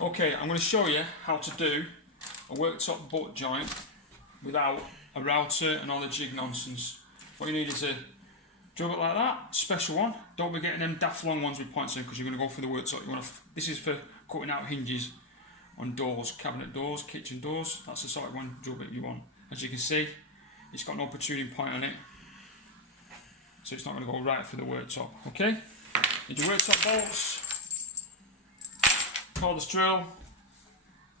Okay, I'm going to show you how to do a worktop butt joint without a router and all the jig nonsense. What you need is a drill bit like that, special one. Don't be getting them daft long ones with points in because you're going to go for the worktop. This is for cutting out hinges on doors, cabinet doors, kitchen doors. That's the sort of one drill bit you want. As you can see, it's got no protruding point on it, so it's not going to go right for the worktop. Okay, need your worktop bolts, cordless drill,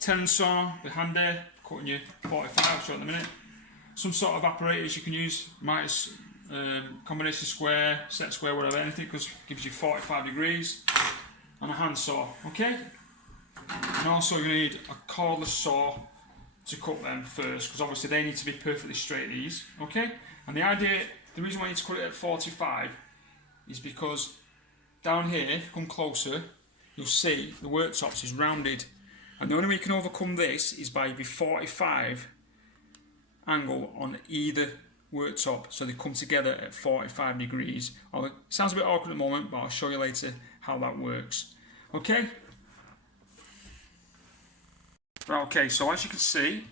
tenon saw behind there, cutting your 45 short in a minute. Some sort of apparatus you can use, mitre, combination square, set square, whatever, anything because gives you 45 degrees, and a hand saw. Okay, and also you're going to need a cordless saw to cut them first because obviously they need to be perfectly straight, these. Okay, and the reason why you need to cut it at 45 is because down here, if you come closer, you'll see the worktops is rounded, and the only way you can overcome this is by the 45 angle on either worktop, so they come together at 45 degrees. It sounds a bit awkward at the moment, but I'll show you later how that works. Okay? Right, okay, so as you can see,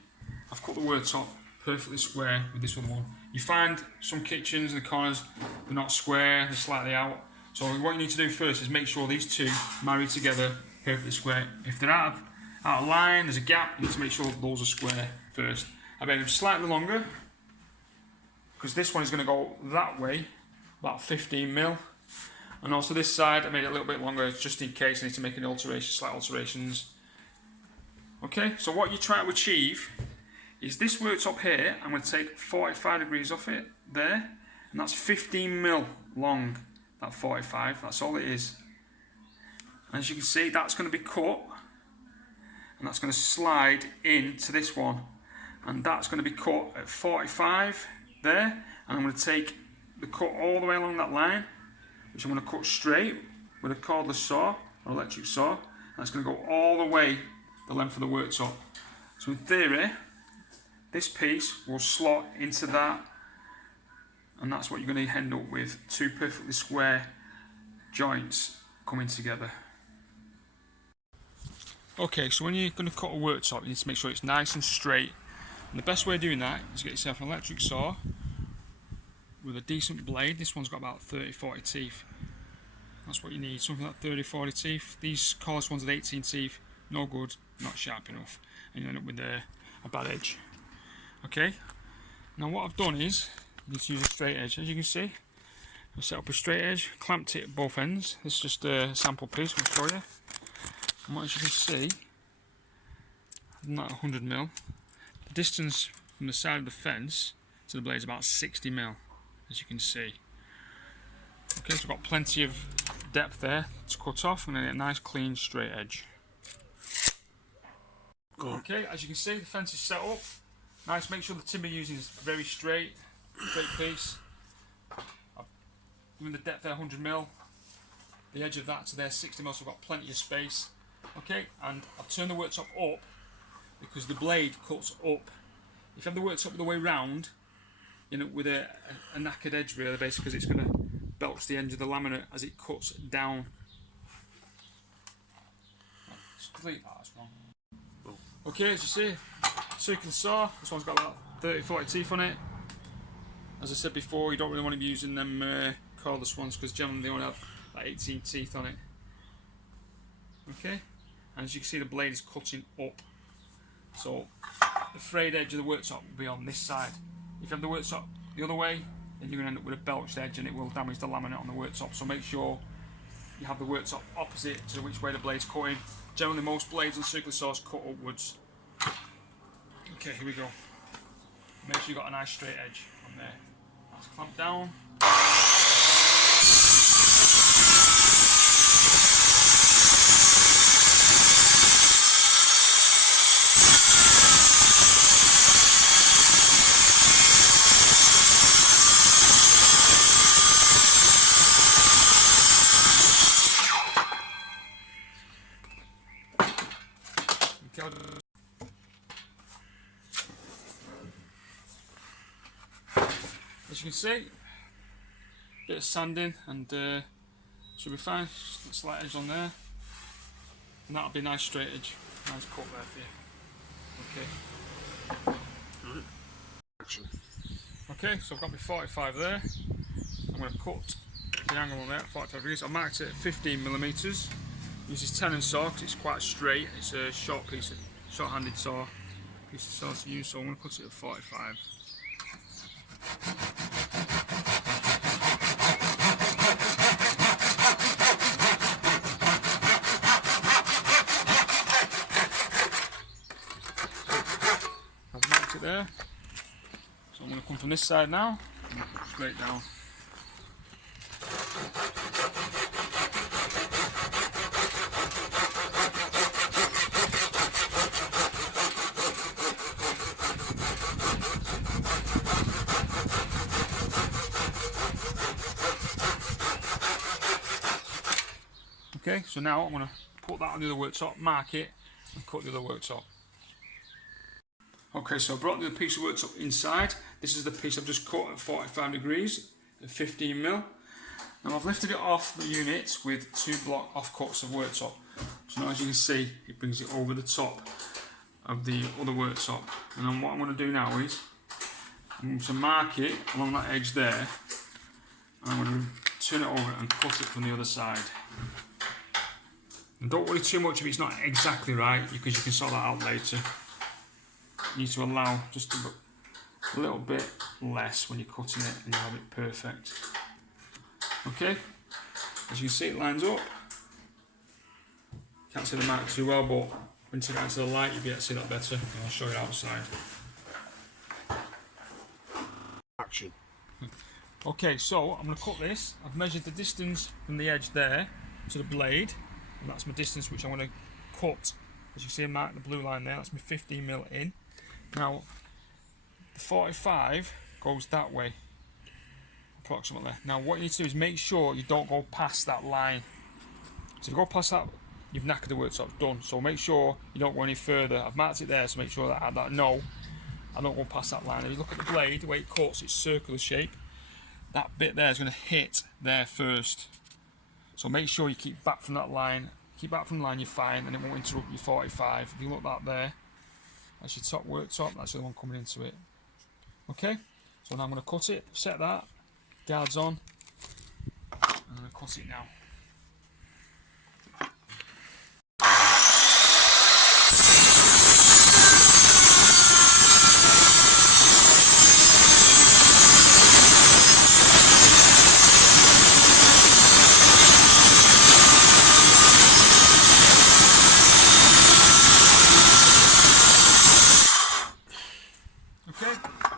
I've cut the worktop perfectly square with this other one. You find some kitchens in the corners, they're not square, they're slightly out. So what you need to do first is make sure these two marry together perfectly square. If they're out of line, there's a gap, you need to make sure those are square first. I made them slightly longer because this one is going to go that way, about 15 mil. And also this side I made it a little bit longer just in case I need to make any slight alterations. Okay, so what you're trying to achieve is this worktop here, I'm going to take 45 degrees off it there, and that's 15 mil long, that 45, that's all it is. And as you can see, that's going to be cut, and that's going to slide into this one, and that's going to be cut at 45 there, and I'm going to take the cut all the way along that line, which I'm going to cut straight with a cordless saw or electric saw, and that's going to go all the way the length of the worktop. So in theory, this piece will slot into that, and that's what you're going to end up with, two perfectly square joints coming together. Okay, so when you're going to cut a worktop, you need to make sure it's nice and straight, and the best way of doing that is get yourself an electric saw with a decent blade. This one's got about 30-40 teeth. That's what you need, something like 30-40 teeth. These cordless ones with 18 teeth, no good, not sharp enough, and you end up with a bad edge. Okay, now what I've done is you need to use a straight edge. As you can see, I've set up a straight edge, clamped it at both ends. This is just a sample piece I'll show you. And as you can see, I'm not 100 mil. The distance from the side of the fence to the blade is about 60 mil, as you can see. Okay, so I've got plenty of depth there to cut off, and then a nice clean straight edge. Okay, as you can see, the fence is set up. Nice, make sure the timber you're using is very straight piece. I've given the depth there 100 mil. The edge of that to there 60 mil, so I've got plenty of space. Okay, and I've turned the worktop up because the blade cuts up. If you have the worktop the way round, you know, with a knackered edge really, basically, because it's going to belch the edge of the laminate as it cuts down. Just complete that, that's wrong. Okay, as you see, circular saw. This one's got about 30-40 teeth on it. As I said before, you don't really want to be using them cordless ones because generally they only have like 18 teeth on it. Okay, and as you can see, the blade is cutting up. So the frayed edge of the worktop will be on this side. If you have the worktop the other way, then you're going to end up with a belched edge and it will damage the laminate on the worktop. So make sure you have the worktop opposite to which way the blade's cutting. Generally, most blades on circular saws cut upwards. Okay, here we go. Make sure you've got a nice straight edge on there. That's clamped down. As you can see, bit of sanding and should be fine. Just a slight edge on there. and that'll be a nice straight edge, nice cut there for you. Okay. Action. Okay, so I've got my 45 there. I'm going to cut the angle on there at 45 degrees. I marked it at 15mm. Use this tenon saw because it's quite straight. It's a short piece of short-handed saw, piece of saw to use. So I'm going to cut it at 45. I've marked it there. So I'm going to come from this side now, and straight down. Okay, so now I'm going to put that on the other worktop, mark it, and cut the other worktop. Okay, so I brought the piece of worktop inside. This is the piece I've just cut at 45 degrees at 15mm. Now I've lifted it off the unit with 2 block offcuts of worktop. So now as you can see, it brings it over the top of the other worktop. And then what I'm going to do now is, I'm going to mark it along that edge there, and I'm going to turn it over and cut it from the other side. And don't worry too much if it's not exactly right, because you can sort that out later. You need to allow just a little bit less when you're cutting it, and you'll have it perfect. Okay, as you can see, it lines up. Can't see the mark too well, but when you take it out to the light, you'll be able to see that better. And I'll show you outside. Action. Okay, so I'm going to cut this. I've measured the distance from the edge there to the blade, and that's my distance which I'm going to cut. As you see, I marked the blue line there. That's my 15mm in. Now, the 45 goes that way, approximately. Now, what you need to do is make sure you don't go past that line. So if you go past that, you've knackered the worktop, done. So make sure you don't go any further. I've marked it there, so make sure that I don't go past that line. If you look at the blade, the way it cuts, it's circular shape. That bit there is going to hit there first. So make sure you keep back from that line. Keep back from the line, you're fine, and it won't interrupt your 45. If you look that there, that's your top worktop, that's the one coming into it. Okay, so now I'm going to cut it, set that, guards on, and I'm going to cut it now.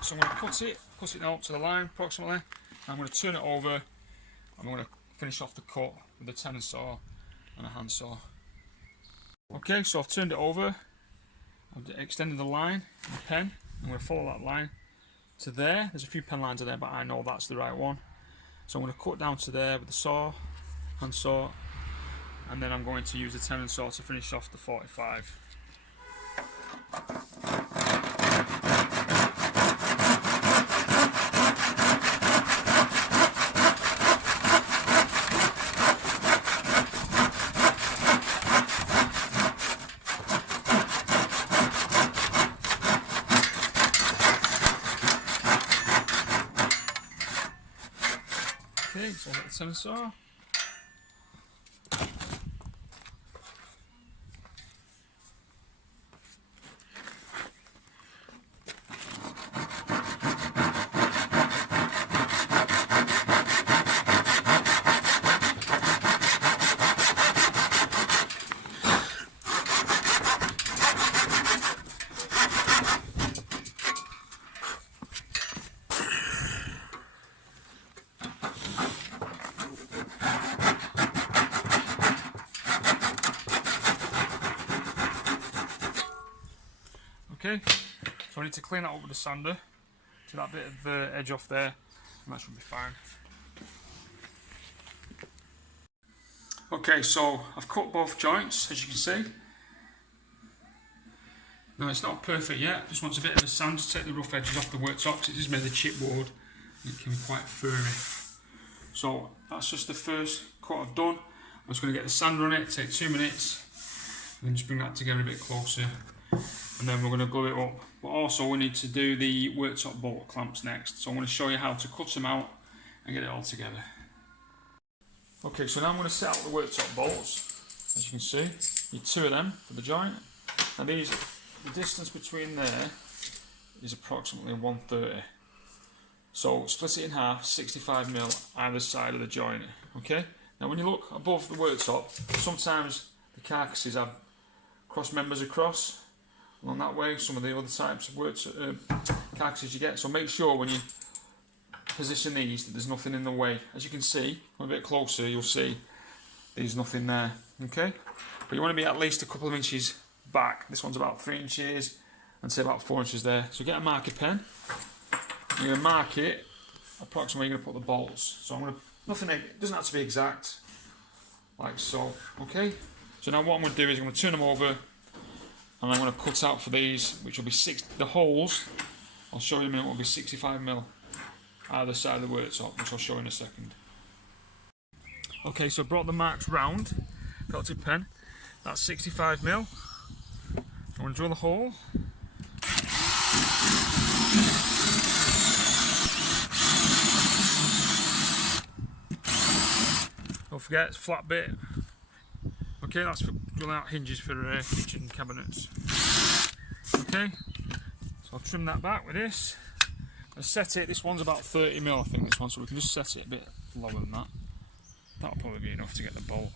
So I'm going to cut it now up to the line approximately. I'm going to turn it over. I'm going to finish off the cut with a tenon saw and a hand saw. Okay, so I've turned it over. I've extended the line with the pen. I'm going to follow that line to there. There's a few pen lines in there, but I know that's the right one. So I'm going to cut down to there with the saw, hand saw, and then I'm going to use the tenon saw to finish off the 45. Okay, so I'll get the tenon saw. Okay, so I need to clean that up with a sander to that bit of edge off there, and that should be fine. Okay, so I've cut both joints, as you can see. Now it's not perfect yet, just wants a bit of a sand to take the rough edges off the worktops. It is made of chipboard, and it can be quite furry. So that's just the first cut I've done. I'm just going to get the sander on it, take 2 minutes, then just bring that together a bit closer, and then we're going to glue it up. But also we need to do the worktop bolt clamps next, so I'm going to show you how to cut them out and get it all together. Okay, so now I'm going to set out the worktop bolts. As you can see, need 2 of them for the joint, and the distance between there is approximately 130. So split it in half, 65mm either side of the joint. Okay. Now when you look above the worktop, sometimes the carcasses have cross members across along that way. Some of the other types of carcasses you get. So make sure when you position these that there's nothing in the way. As you can see, a bit closer, you'll see there's nothing there. Okay. But you want to be at least a couple of inches back. This one's about 3 inches, and say about 4 inches there. So get a marker pen. You're going to mark it approximately where you're going to put the bolts. So I'm going to, nothing, it doesn't have to be exact, like so. Okay. So now what I'm going to do is I'm going to turn them over, and I'm going to cut out for these, which will be the holes. I'll show you in a minute. Will be 65mm either side of the worktop, which I'll show you in a second. Okay, so I brought the marks round, felted pen. That's 65mm. I'm going to drill the hole. Don't forget, it's a flat bit. Okay, that's for drilling out hinges for kitchen cabinets. Okay, so I'll trim that back with this. I'll set it, this one's about 30mm I think, this one, so we can just set it a bit lower than that. That'll probably be enough to get the bolt.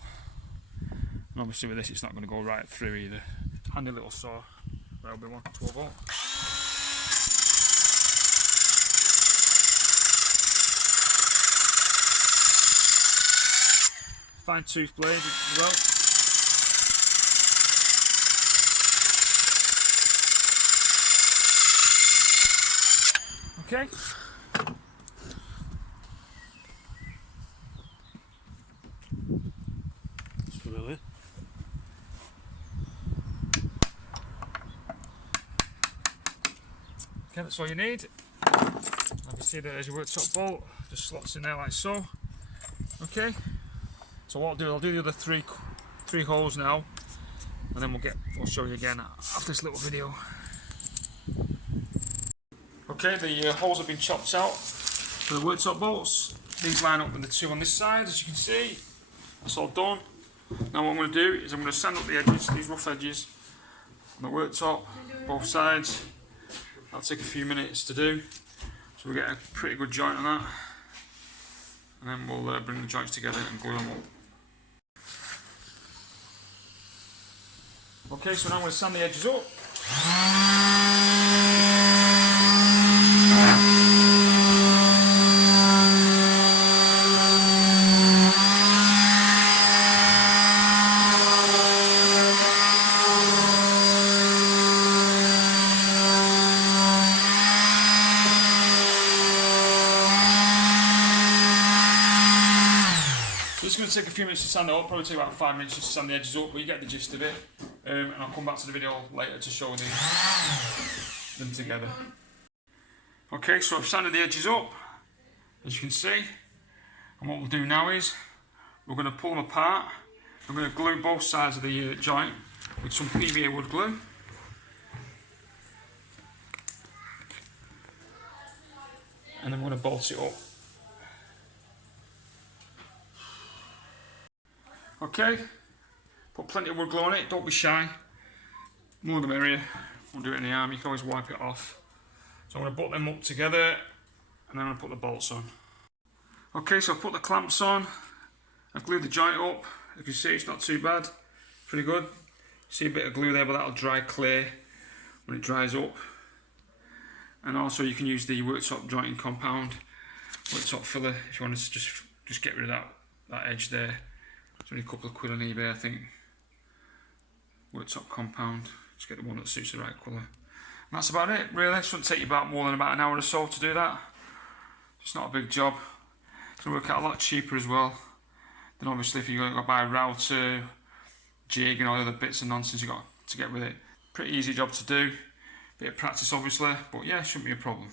And obviously with this it's not going to go right through either. Handy little saw, that'll be 12 volt. Fine tooth blade as well. Okay. It's familiar. Okay, that's all you need. Obviously there's your worktop bolt, just slots in there like so. Okay. So what I'll do the other three holes now, and then we'll show you again after this little video. Okay, the holes have been chopped out for the worktop bolts. These line up with the 2 on this side, as you can see. That's all done. Now what I'm going to do is I'm going to sand up the edges, these rough edges, on the worktop, both sides. That'll take a few minutes to do, so we'll get a pretty good joint on that, and then we'll bring the joints together and glue them up. Okay, so now I'm going to sand the edges up. It's going to take a few minutes to sand it up, probably take about 5 minutes just to sand the edges up, but you get the gist of it. And I'll come back to the video later to show them together. Okay, so I've sanded the edges up, as you can see. And what we'll do now is, we're going to pull them apart. I'm going to glue both sides of the joint with some PVA wood glue. And then we're going to bolt it up. Okay, put plenty of wood glue on it, don't be shy. More the merrier, won't do it in the arm, you can always wipe it off. So I'm going to put them up together, and then I'm going to put the bolts on. Okay, so I've put the clamps on, I've glued the joint up. As you can see, it's not too bad, pretty good. See a bit of glue there, but that'll dry clear when it dries up. And also you can use the worktop jointing compound, worktop filler, if you want to just get rid of that edge there. It's only a couple of quid on eBay, I think. Worktop compound. Just get the one that suits the right colour. And that's about it, really. It shouldn't take you more than about an hour or so to do that. It's not a big job. It's going to work out a lot cheaper as well. Then obviously if you're going to go buy a router, jig and all the other bits and nonsense you've got to get with it. Pretty easy job to do. Bit of practice obviously, but yeah, it shouldn't be a problem.